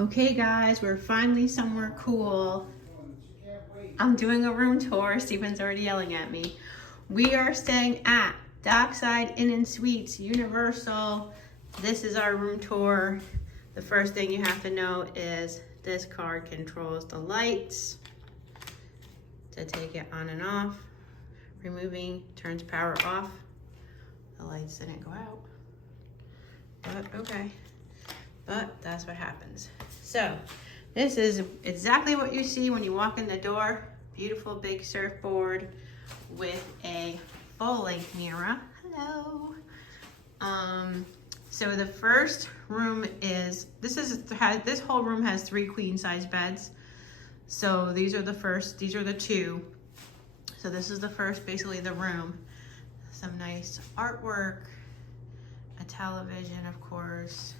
Okay guys, we're finally somewhere cool. I'm doing a room tour. Steven's already yelling at me. We are staying at Dockside Inn and Suites, Universal. This is our room tour. The first thing you have to know is this card controls the lights to take it on and off. Removing turns power off. The lights didn't go out, but okay. But that's what happens. So this is exactly what you see when you walk in the door. Beautiful big surfboard with a full-length mirror. Hello. So the first room is, this whole room has 3 queen-size beds. So these are the 2. So this is the first, basically the room. Some nice artwork, a television, of course.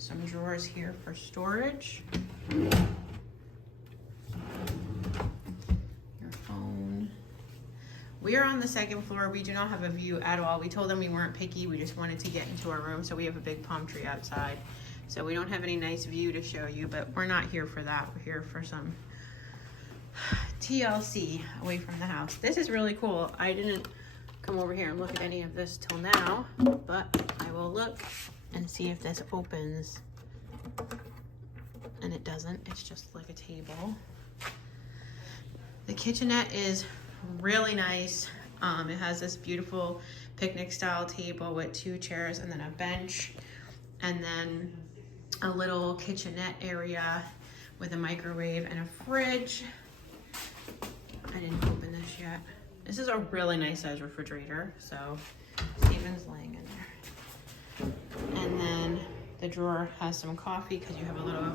Some drawers here for storage. Your phone. We are on the 2nd floor. We do not have a view at all. We told them we weren't picky. We just wanted to get into our room. So we have a big palm tree outside. So we don't have any nice view to show you, but we're not here for that. We're here for some TLC away from the house. This is really cool. I didn't come over here and look at any of this till now, but I will look and see if this opens. And it doesn't. It's just like a table. The kitchenette is really nice. It has this beautiful picnic style table with 2 chairs and then a bench, and then a little kitchenette area with a microwave and a fridge. I didn't open this yet. This is a really nice size refrigerator, so Steven's laying in there. And then the drawer has some coffee because you have a little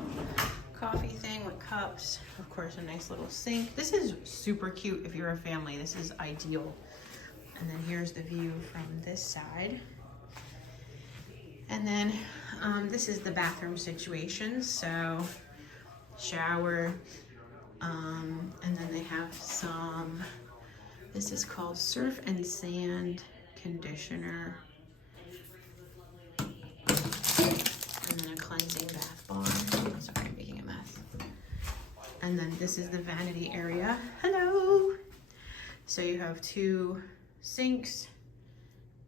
coffee thing with cups. Of course, a nice little sink. This is super cute if you're a family. This is ideal. And then here's the view from this side. And then this is the bathroom situation. So shower, and then they have some, this is called Surf and Sand Conditioner. And then a cleansing bath bomb. Oh, sorry, I'm making a mess. And then this is the vanity area. Hello. So you have 2 sinks,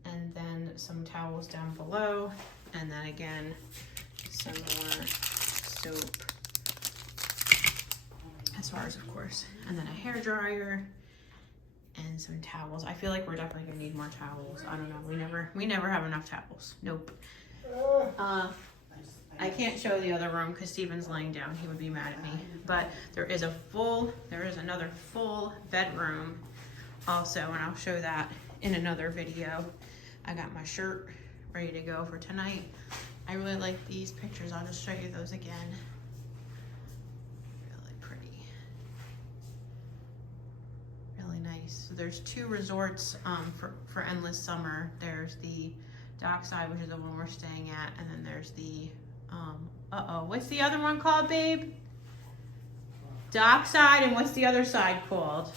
and then some towels down below, and then again some more soap, as far as, of course, and then a hair dryer and some towels. I feel like we're definitely gonna need more towels. I don't know. We never have enough towels. Nope. I can't show the other room because Steven's laying down. He would be mad at me. But there is another full bedroom also, and I'll show that in another video. I got my shirt ready to go for tonight. I really like these pictures. I'll just show you those again. Really pretty. Really nice. So there's 2 resorts for endless summer. There's the Dockside, which is the one we're staying at, and then there's the what's the other one called, babe? Dockside, and what's the other side called?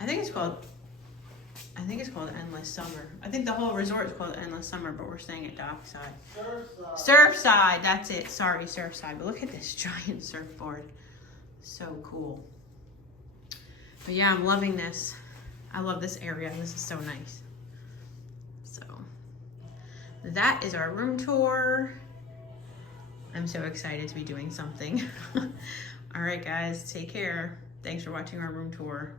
I think it's called Endless Summer. I think the whole resort is called Endless Summer, but we're staying at Dockside. Surfside, that's it. Sorry, Surfside. But look at this giant surfboard. So cool. But yeah, I'm loving this. I love this area. This is so nice. So that is our room tour. I'm so excited to be doing something. All right, guys, take care. Thanks for watching our room tour.